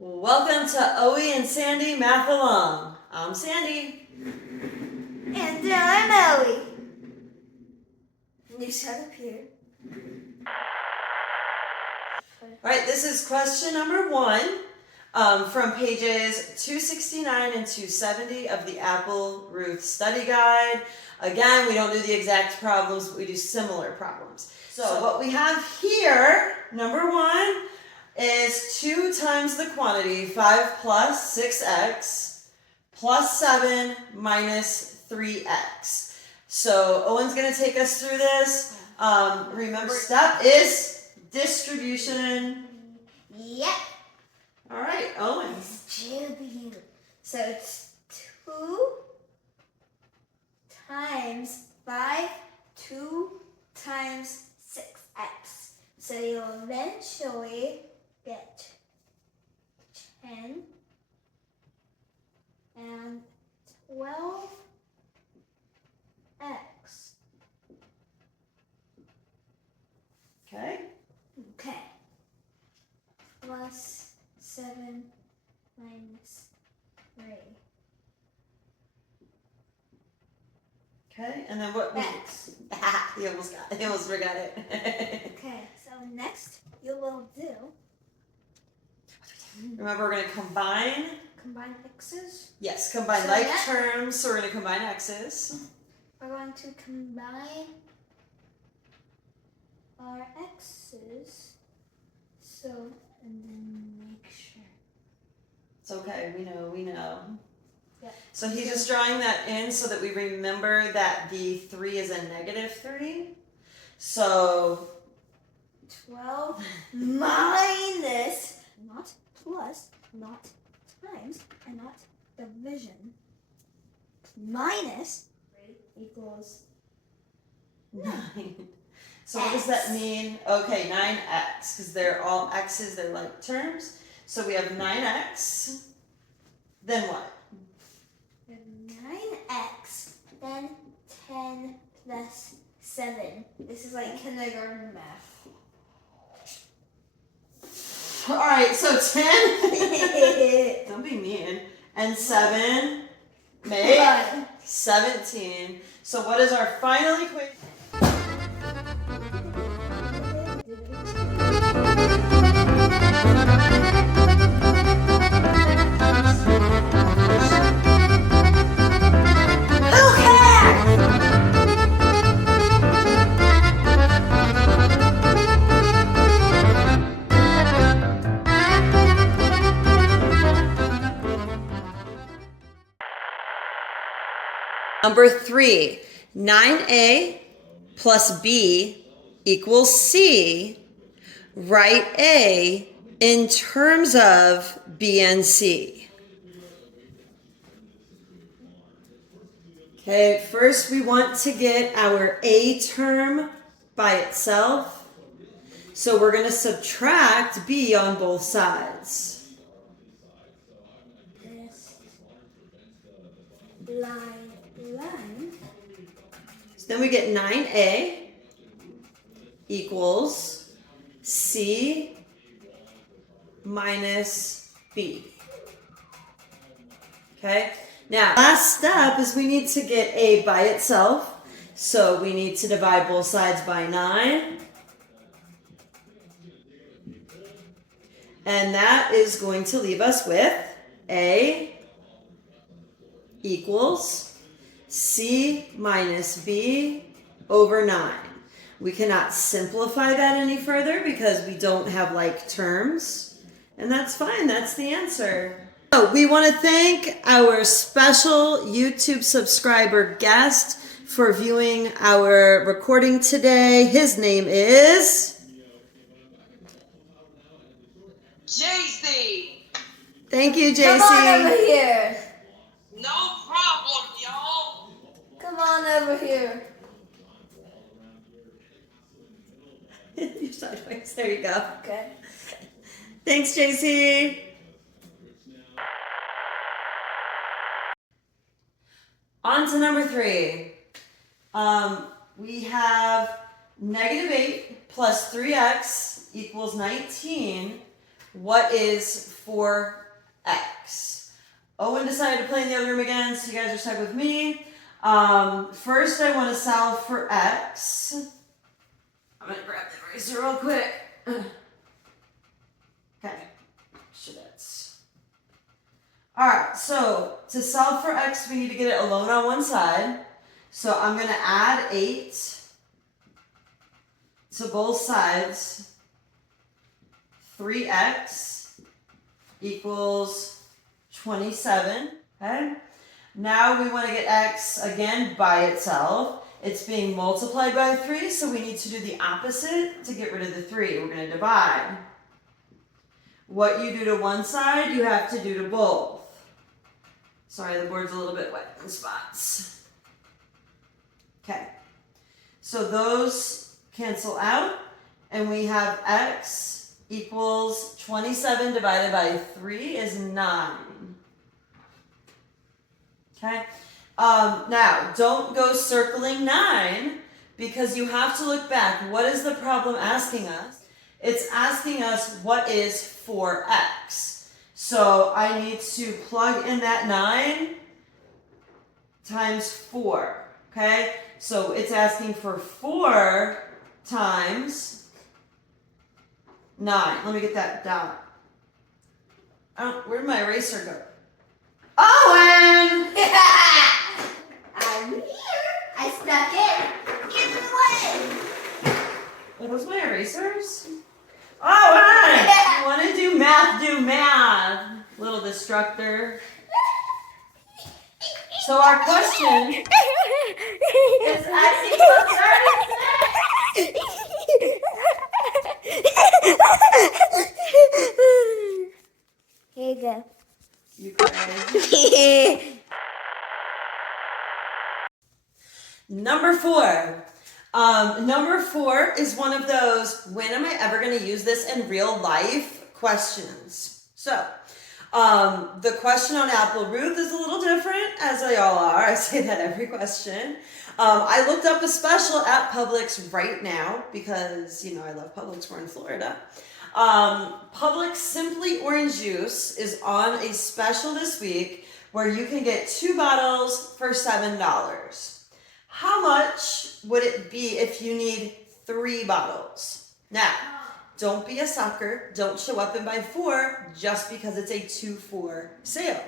Welcome to Owie and Sandy Math Along. I'm Sandy. And I'm Ellie. You shut up here. Alright, this is question number 1 from pages 269 and 270 of the AppleRouth Study Guide. Again, we don't do the exact problems, but we do similar problems. So what we have here, number 1, is 2 times the quantity, 5 plus 6x, plus 7 minus 3x. So Owen's going to take us through this. Remember, step is distribution. Yep. All right, Owen. Distribute. So it's 2 times 5, 2 times 6x. So you'll eventually get 10 and 12x. Okay. Okay. Plus 7 minus 3. Okay, and then what? X. He almost forgot it. Okay, so next you will do Remember, we're going to combine. combine x's. Yes, combine So like that- terms. So we're going to combine x's. We're going to combine our x's. So, and then make sure. It's okay. We know. Yeah. So he's just drawing that in so that we remember that the 3 is a negative 3. So 12 minus, not plus, not times, and not division. Minus 3 equals 9. So what does that mean? Okay, 9x, because they're all x's, they're like terms. So we have 9x. Then what? 9x, then 10 plus 7. This is like kindergarten math. All right, so 10. Don't be mean. And 7 make 17. So what is our final equation? Number 3, 9a plus b equals c. Write a in terms of b and c. Okay, first we want to get our a term by itself. So we're going to subtract b on both sides. This line. So then we get 9a equals c minus b. Okay, now last step is we need to get a by itself. So we need to divide both sides by 9. And that is going to leave us with a equals c minus b over 9. We cannot simplify that any further because we don't have like terms. And that's fine. That's the answer. So we want to thank our special YouTube subscriber guest for viewing our recording today. His name is JC. Thank you, JC. Come on over here. No problem, y'all. Come on over here. You're sideways. There you go. Okay. Thanks, JC. On to number 3. We have negative 8 plus 3x equals 19. what is 4x? Owen decided to play in the other room again, so you guys are stuck with me. First, I want to solve for x. I'm going to grab the eraser real quick. Okay, so that's. Alright, so to solve for x, we need to get it alone on one side. So I'm going to add 8 to both sides. 3x equals 27. Okay? Now we want to get x again by itself. It's being multiplied by 3, so we need to do the opposite to get rid of the 3. We're going to divide. What you do to one side, you have to do to both. Sorry, the board's a little bit wet in spots. Okay. So those cancel out, and we have x equals 27 divided by 3 is 9. Okay. Now, don't go circling 9 because you have to look back. What is the problem asking us? It's asking us what is 4x. So I need to plug in that 9 times 4. Okay? So it's asking for 4 times 9. Let me get that down. Where did my eraser go? Owen! I'm here. I stuck it. Give it away. Are those my erasers? Owen! You want to do math, do math. Little destructor. So our question is x equals 36. Here you go. You crazy. Number 4. Number 4 is one of those, when am I ever going to use this in real life questions? So, the question on AppleRouth is a little different, as they all are. I say that every question. I looked up a special at Publix right now because, you know, I love Publix. We're in Florida. Publix Simply Orange Juice is on a special this week where you can get 2 bottles for $7. How much would it be if you need 3 bottles? Now, don't be a sucker. Don't show up and buy 4 just because it's a 2-for sale.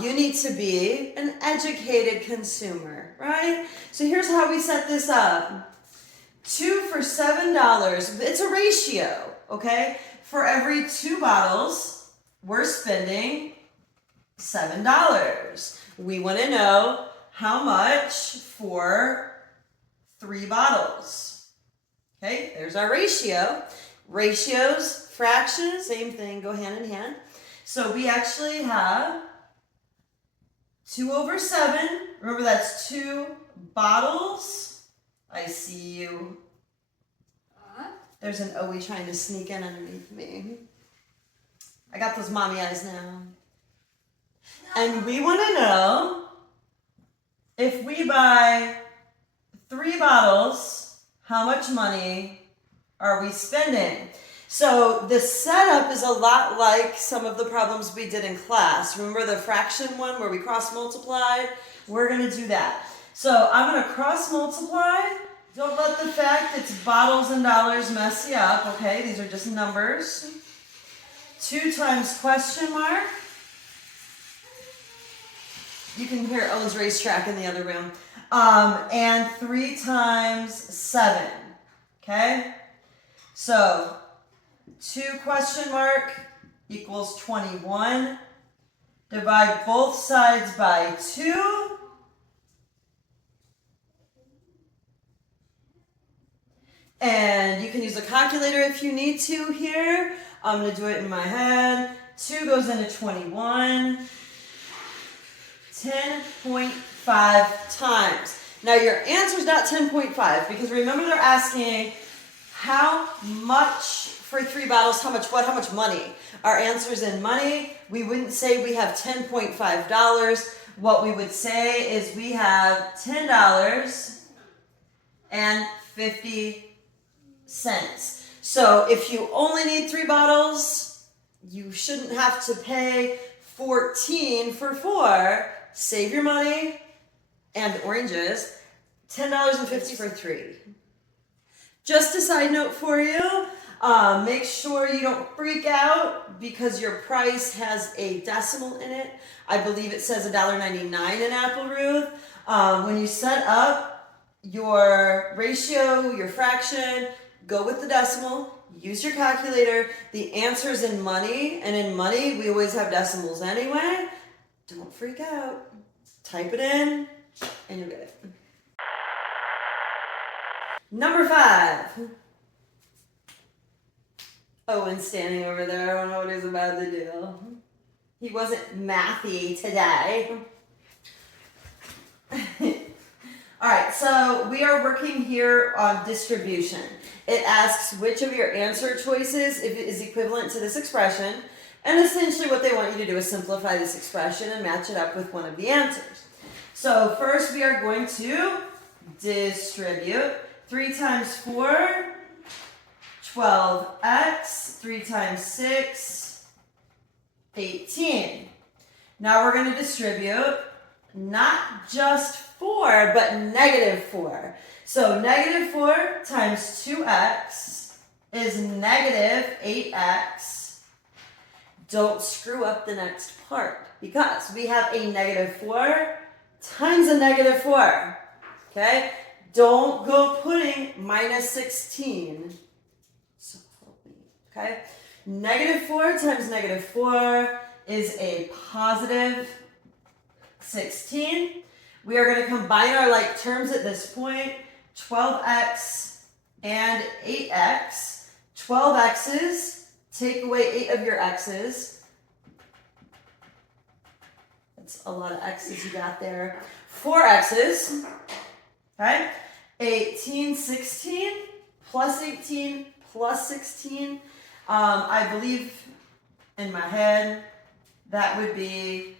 You need to be an educated consumer, right? So here's how we set this up. 2 for $7. It's a ratio, okay? For every 2 bottles, we're spending $7. We want to know how much for 3 bottles. Okay, there's our ratio. Ratios, fractions, same thing, go hand in hand. So we actually have 2 over 7. Remember, that's 2 bottles. I see you. There's an OE trying to sneak in underneath me. I got those mommy eyes now. And we want to know if we buy 3 bottles, how much money are we spending? So the setup is a lot like some of the problems we did in class. Remember the fraction one where we cross multiplied? We're going to do that. So I'm going to cross multiply. Don't let the fact it's bottles and dollars mess you up, okay? These are just numbers. 2 times question mark. You can hear Owen's racetrack in the other room. And 3 times 7, okay? So 2 question mark equals 21. Divide both sides by 2. And you can use a calculator if you need to here. I'm going to do it in my head. 2 goes into 21. 10.5 times. Now your answer is not 10.5 because remember they're asking how much for 3 bottles, how much what, how much money? Our answer is in money. We wouldn't say we have $10.5. What we would say is we have $10.50. So if you only need 3 bottles, you shouldn't have to pay 14 for 4. Save your money and oranges. $10.50 for 3. Just a side note for you, make sure you don't freak out because your price has a decimal in it. I believe it says $1.99 in AppleRouth. When you set up your ratio, your fraction, go with the decimal, use your calculator. The answer's in money, and in money, we always have decimals anyway. Don't freak out. Type it in, and you'll get it. Number 5. Owen's standing over there. I don't know what he's about to do. He wasn't mathy today. Alright, so we are working here on distribution. It asks which of your answer choices is equivalent to this expression, and essentially what they want you to do is simplify this expression and match it up with one of the answers. So first we are going to distribute 3 times 4, 12x, 3 times 6, 18. Now we're going to distribute not just 4, but negative 4. So negative 4 times 2x is negative 8x. Don't screw up the next part because we have a negative 4 times a negative 4. Okay? Don't go putting minus 16. So help me. Okay? Negative 4 times negative 4 is a positive 16. We are going to combine our like terms at this point. 12x and 8x. 12 x's. Take away 8 of your x's. That's a lot of x's you got there. 4 x's. Okay? 18, 16 plus 18 plus 16. I believe in my head that would be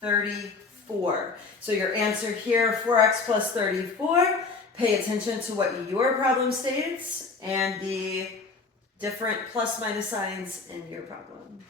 34. So your answer here, 4x plus 34. Pay attention to what your problem states and the different plus minus signs in your problem.